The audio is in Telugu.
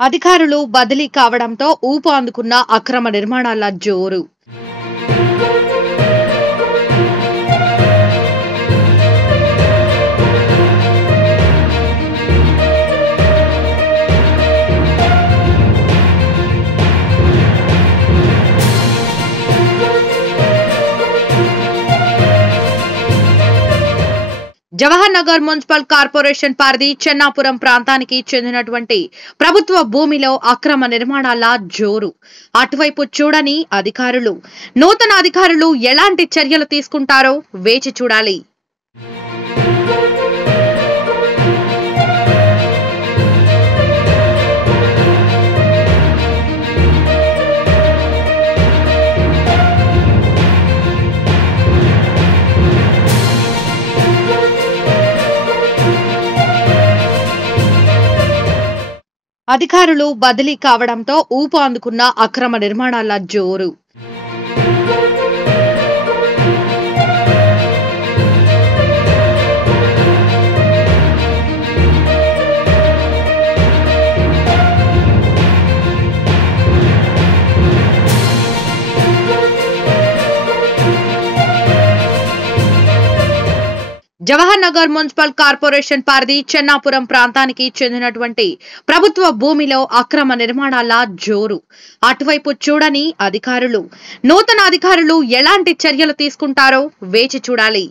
అధికారులు బదిలీ కావడంతో ఊపు అందుకున్న అక్రమ నిర్మాణాల జోరు. జవహర్ నగర్ మున్సిపల్ కార్పొరేషన్ పరిధి చెన్నాపురం ప్రాంతానికి చెందినటువంటి ప్రభుత్వ భూమిలో అక్రమ నిర్మాణాల జోరు. అటువైపు చూడని అధికారులు. నూతన అధికారులు ఎలాంటి చర్యలు తీసుకుంటారో వేచి చూడాలి. అధికారులు బదిలీ కావడంతో ఊపు అందుకున్న అక్రమ నిర్మాణాల జోరు. జవహర్ నగర్ మున్సిపల్ కార్పొరేషన్ పరిధి చెన్నాపురం ప్రాంతానికి చెందినటువంటి ప్రభుత్వ భూమిలో అక్రమ నిర్మాణాల జోరు. అటువైపు చూడని అధికారులు. నూతన అధికారులు ఎలాంటి చర్యలు తీసుకుంటారో వేచి చూడాలి.